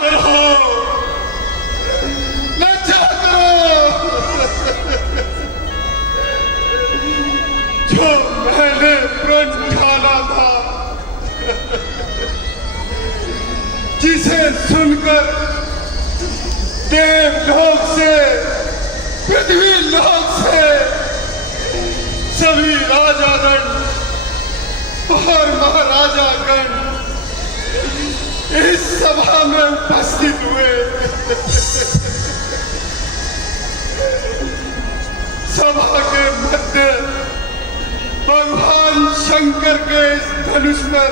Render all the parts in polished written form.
करो, लज्जा करो। जो मैंने प्रण ठाना था, जिसे सुनकर देवलोक से, पृथ्वी लोक से सभी राजागण और महाराजागण इस सभा में उपस्थित हुए। सभा के मध्य भगवान शंकर के इस धनुष पर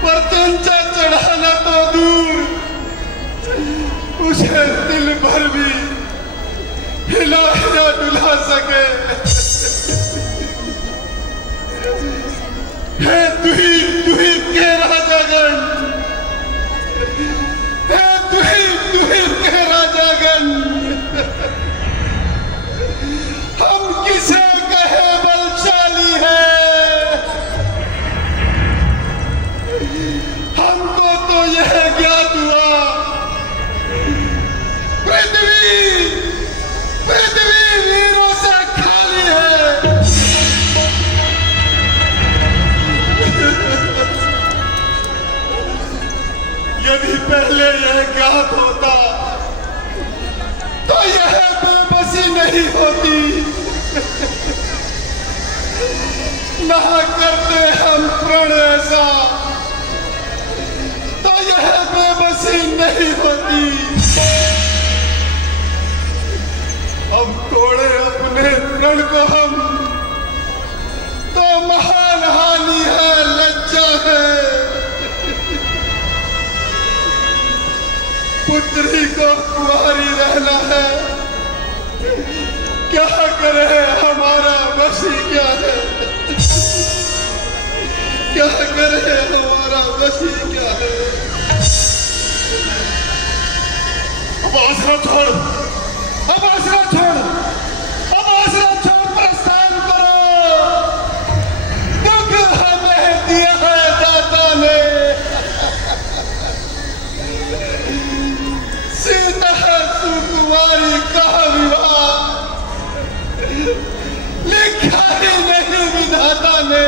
प्रत्यंचा चढ़ाना तो दूर, उसे दिल भर भी हिला हिला डुला सके। हे दुहीन दुहीन के राजागण, हे दुहीन दुहीन के राजागण, हम किसे कहे बलशाली है? हमको तो यह ज्ञात हुआ पृथ्वी वीरों से खाली है। यदि पहले यह ज्ञात होता तो यह बेबसी नहीं होती। ना करते हम प्रण ऐसा तो यह बेबसी नहीं होती। अब तोड़े अपने प्रण को हम तो महान हानि है, लज्जा है। पुत्री को कुंवारी रहना है, क्या करे हमारा बसी क्या है? क्या करे हमारा बसी क्या है? अब आसरा छोड़, अब आसरा छोड़, अब आसरा छोड़, प्रस्थान करो। दुख हमें दिया है दाता ने, सीता सुकुमारी का विवाह लिखा ही नहीं विधाता ने,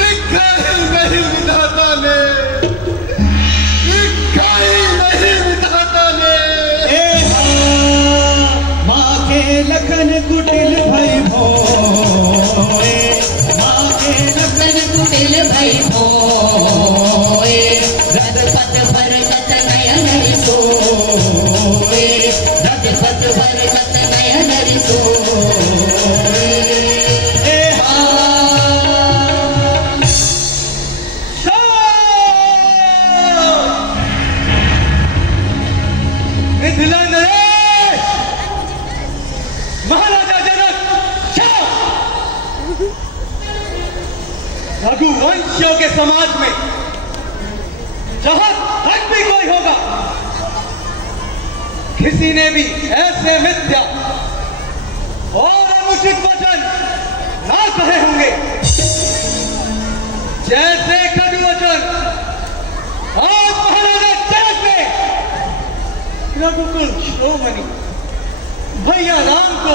लिखा ही नहीं विधाता ने, लिखा ही नहीं विधाता ने। माँ के लखन कुटिल भई भोए, माँ के लखन कुटिल भई भोए, रजपत बरकत नयन सोए, रजपत बरकत नयन सोए। महाराजा जनक रघुवंशियों के समाज में जहां तक भी कोई होगा, किसी ने भी ऐसे मिथ्या और अनुचित वचन ना कहे होंगे जैसे कटु वचन आज महाराजा जनक ने रघुकुल शिरोमणि भैया राम को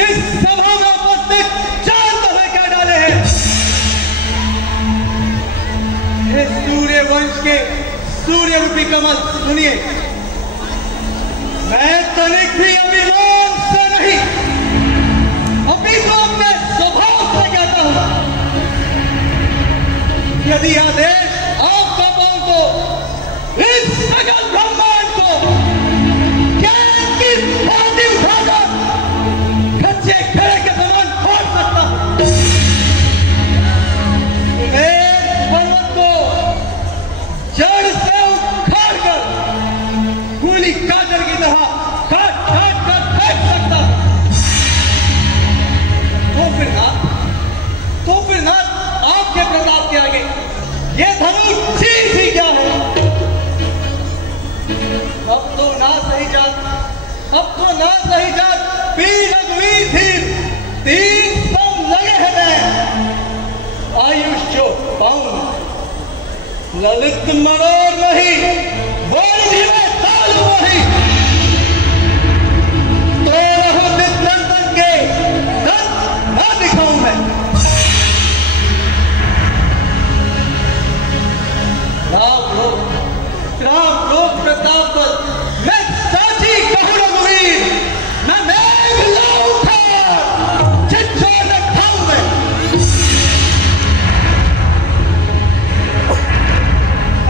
इस सभा में उपस्थित 4 दफे कह डाले हैं। इस सूर्य वंश के सूर्य रूपी कमल सुनिए, मैं तनिक भी अभिमान से नहीं, अभी तो अपने स्वभाव से कहता हूं, यदि आदेश आपका पाऊं तो इस सगल ब्रह्मांड को बाती उठाकर कच्चे खड़े के समान फोड़ सकता हूं। पर्वत को जड़ से उखाड़ कर गोली काटर की तरह काट काट कर फेंक सकता हूं। तो फिर नाथ आपके प्रताप के आगे ये धनुष चीज ही क्या है? अब तो ना सही जात, अब तो ना सही जात, पीर अगवी थी, 3 सब लगे हैं। आयुष जो पाऊं ललित मनोर नहीं, वाणी में ताल नहीं, तो रहु नित्यंतन के दंत न दिखाऊं मैं। राम लोक प्रताप पर मैं साची कहूं रघुवीर, मैं मेघ लाऊं उठा, चिट्ठा न खाऊं मैं।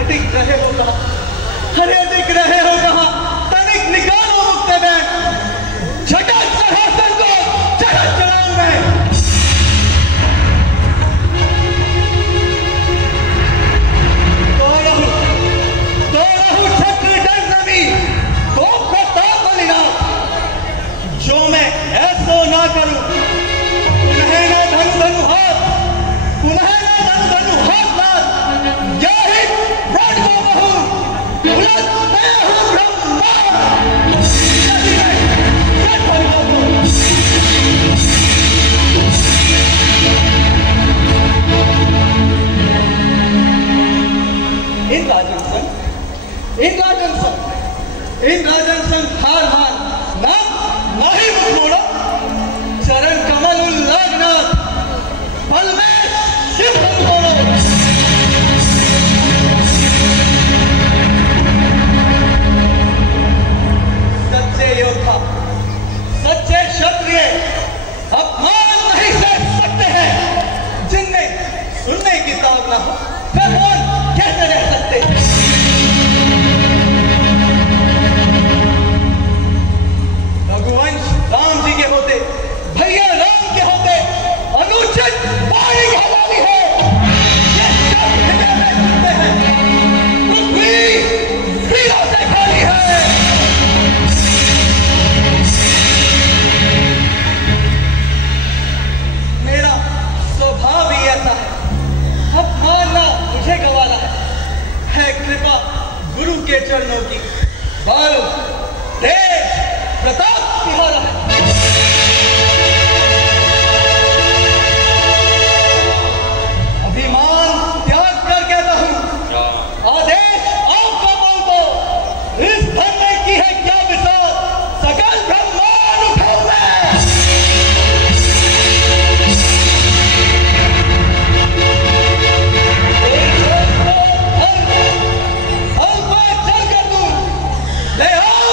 अधिक रहे हो कहा, अरे अधिक रहे हो कहा, तनिक निकालो मुक्त बैठ, झटक सिंहासन को चढ़ा चढ़ाऊं मैं। तो रहु छत्र डर नमी, तो प्रताप बलिनाथ, जो मैं ऐसो ना करूं, पुनः न धनु धनु हाथ, पुनः न धनु धनु हाथ नाथ, या ही प्राण को बहु, उलट मैं हूं ब्रह्मा। यदि मैं सच बोलूं तो इन राजन संग हार मान ना नहीं मुख मोड़ो, चरण कमल उल्लागनाथ, पल में शिव मोड़ो। सच्चे योद्धा, सच्चे क्षत्रिय अपमान नहीं सह सकते हैं, जिनमें सुनने की ताक न हो, भगवान कैसे रह सकते हैं। रघुवंश राम जी के होते, भैया राम के होते, अनुचित वाणी की हवाली है, ये सब हृदय में सुनते हैं, पृथ्वी वीरों से खाली है। मेरा स्वभाव ही ऐसा है, अब मानना मुझे गवारा है कृपा गुरु के चरणों की, बल तेज प्रताप तिहारा है। अभिमान त्याग कर कहता हूं, आदेश आपका बोल दो, इस धन में की है क्या विसार, सकल ब्रह्मांड उठाऊं मैं। चल कर दूं, ले आओ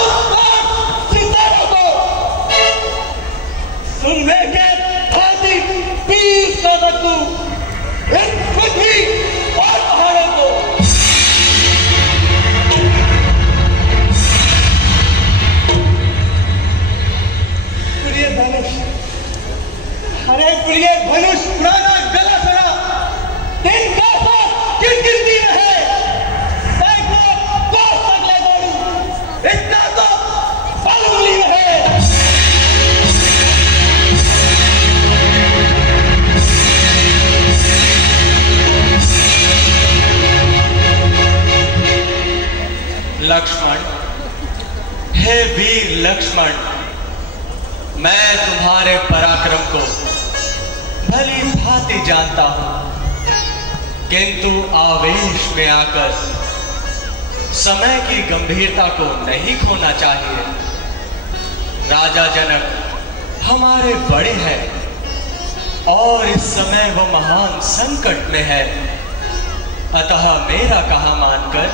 सितारों को, सुन ले के हाथी पीस का रख दूं इन पृथ्वी और पहाड़ों को। प्रिय धनुष, अरे प्रिय धनुष, पुराना गला सड़ा, दिन का साथ गिनती रहे, सैकड़ों कोस तक ले दौड़ूं, इतना तो बल उंगली में है। लक्ष्मण, हे वीर लक्ष्मण, मैं तुम्हारे पराक्रम को भली भांति जानता हूं, किंतु आवेश में आकर समय की गंभीरता को नहीं खोना चाहिए। राजा जनक हमारे बड़े हैं और इस समय वो महान संकट में है, अतः मेरा कहा मानकर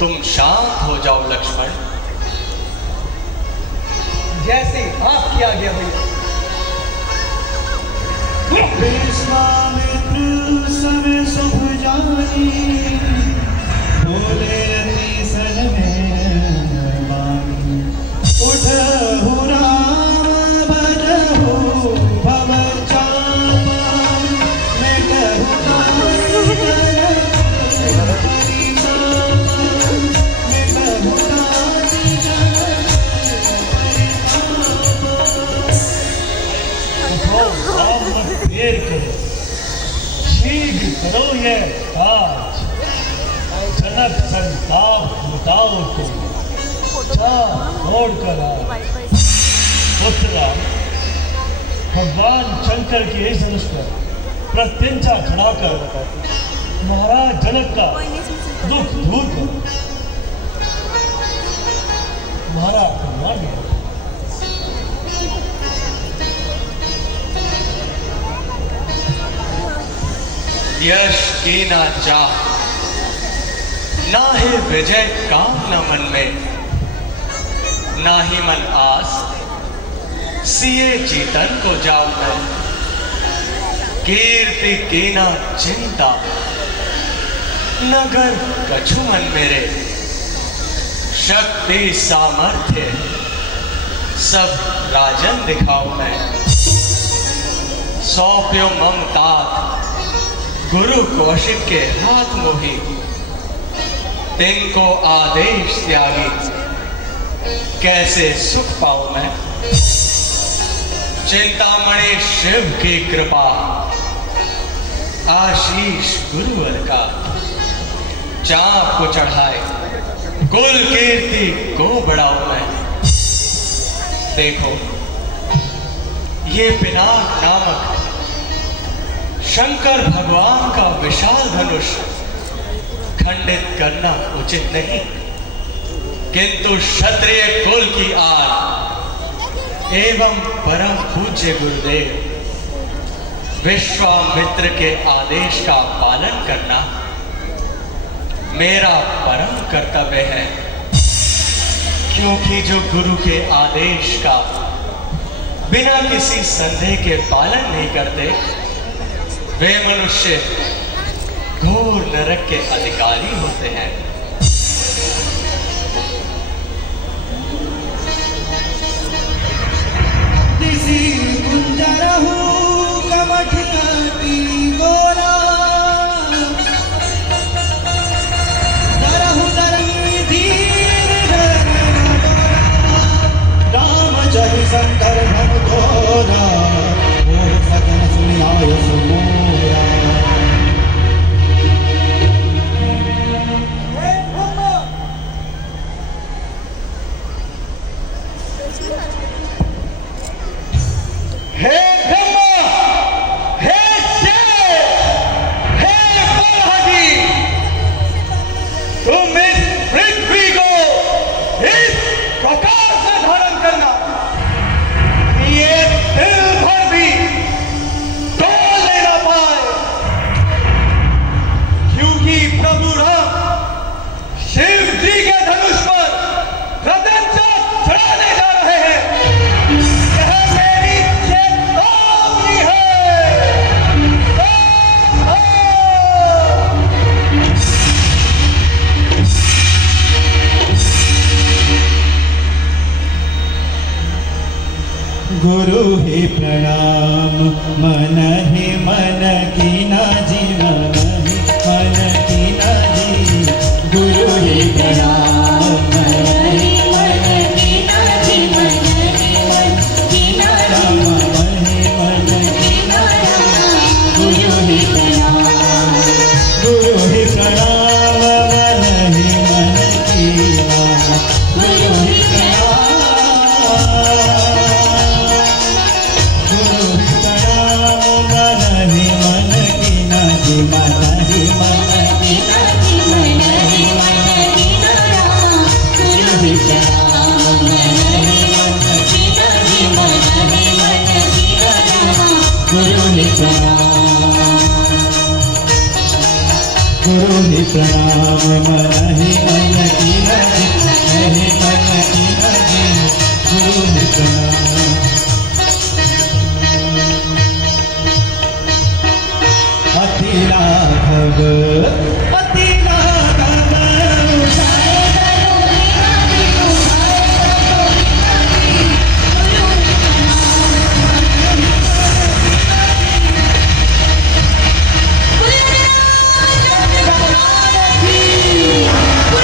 तुम शांत हो जाओ लक्ष्मण। जैसे आपकी आज्ञा हुई। विश्वामित्र समय शुभ जानी, बोले अति सन में वाणी, उठहु राम भजहु भव चापा, मैं कहूँ देर करो, शीघ्र करो ये काज, जनक संताप मिटाओ तुम, दौड़ कर आओ। पुत्रा, भगवान शंकर की इस धनुष पर प्रत्यंचा चढ़ाकर महाराज जनक का दुख दूर करो। महाराज भगवान ने यश की ना चाह, ना ही विजय कामना मन में, ना ही मन आस सिए जीतन को जाऊं मैं। कीर्ति की ना चिंता, नगर कछु मन मेरे, शक्ति सामर्थ्य सब राजन दिखाऊं मैं। सौंप्यो ममता गुरु कौशिक के हाथ मोही, तिनको आदेश त्यागी कैसे सुख पाऊं मैं। चिंतामणि शिव की कृपा, आशीष गुरुवर का, चाप को चढ़ाए कुल कीर्ति को बढ़ाऊं मैं। देखो ये पिनाक नामक शंकर भगवान का विशाल धनुष खंडित करना उचित नहीं, किंतु क्षत्रिय कुल की आन एवं परम पूज्य गुरुदेव विश्वामित्र के आदेश का पालन करना मेरा परम कर्तव्य है। क्योंकि जो गुरु के आदेश का बिना किसी संदेह के पालन नहीं करते, वे मनुष्य घोर नरक के अधिकारी होते हैं। दिसी कुंजरहु कमठ कटी गोरा, दरहु धर्मी धीर धर्म गोरा। राम जहि संदर्भ घोरा, मोह सजन सुनियाय सुमोरा। हे ब्रह्मा, हे शिव, हे बलहरी, तुम इस पृथ्वी को इस प्रकार से धारण करना कि ये दिल भर भी तोड़ ले ना पाए। क्योंकि प्रभु राम शिव जी के धनुष पर प्रत्यक्ष चढ़ाने जा रहे हैं। यह मेरी चेतावनी है। गुरु ही प्रणाम, मन ही मन की ना जी, मन ही मन की ना जी। गुरु ही प्रणाम, मन ही मन की ना जी, मन ही मन की ना राम, मन ही मन की ना राम। गुरु ही प्रणाम, गुरु ही प्रणाम, मन ही मन की राम। गुरु ही प्रणाम, गुरु ही प्रणाम, मन ही मन की ना जी, मन ही मन की ना जी, मन ही मन की ना राम। गुरु ही प्रणाम, मन ही मन की ना जी, मन ही मन की ना राम। गुरु ही प्रणाम, गुरु ही प्रणाम, मन ही मन की ना जी, मन ही मन की ना जी। गुरु ही प्रणाम। अति राघव, अति राघव, उठाए गगोरी नदी, उठाए गगोरी नदी। गुरु ही प्रणाम, गुरु ही प्रणाम।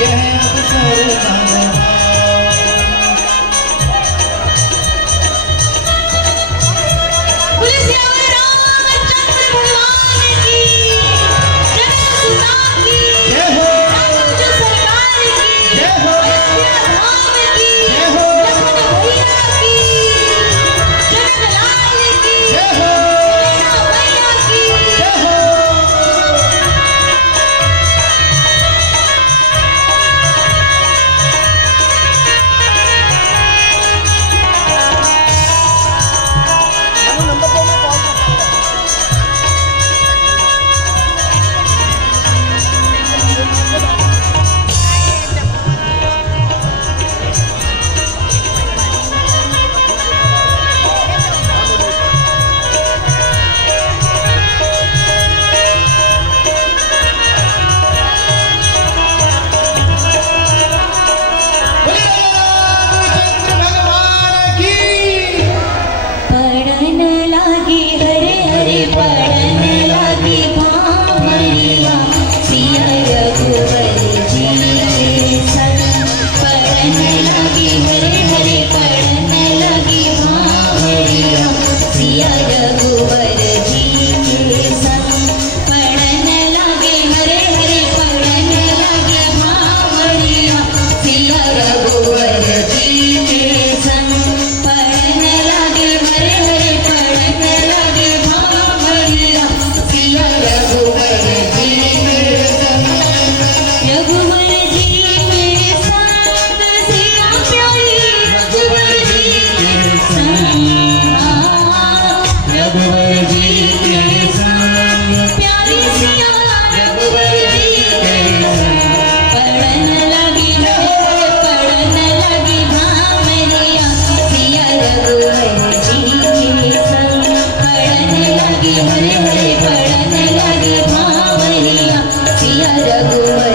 यह अवसर नवा। पुलिस रामचंद्र भगवान की जय, सुना की जय हो, रामचंद्र सरकार की जय हो, अयोध्या धाम की जय हो, लखन भैया की जनकलाल की जय हो, मैया मैया की जय हो। रामचंद्र भगवान की पढ़न लागी हरे हरे पढ़न लागी भावरिया सिया रघुवर जी के संग पढ़न लागी हरे हरे पढ़न लागी भावरिया सिया रघुवर जी के संग पढ़न लागे हरे हरे पढ़न लागे भावरिया सिया रघुवर जी के संग पढ़न लागे हरे हरे पढ़न लागे भावरिया सिया रघुवर जी के संग रघुवर जी के संग सिया प्यारी रघुवर जी के संग रघुवर जी के संग प्यारी सिया रघुवर जी के संग पढ़न लगी हरे पढ़न लगी भावरिया सिया रघुवर जी के संग पढ़न लगी हरे हरे पढ़न लगी भावरिया सिया रघुवर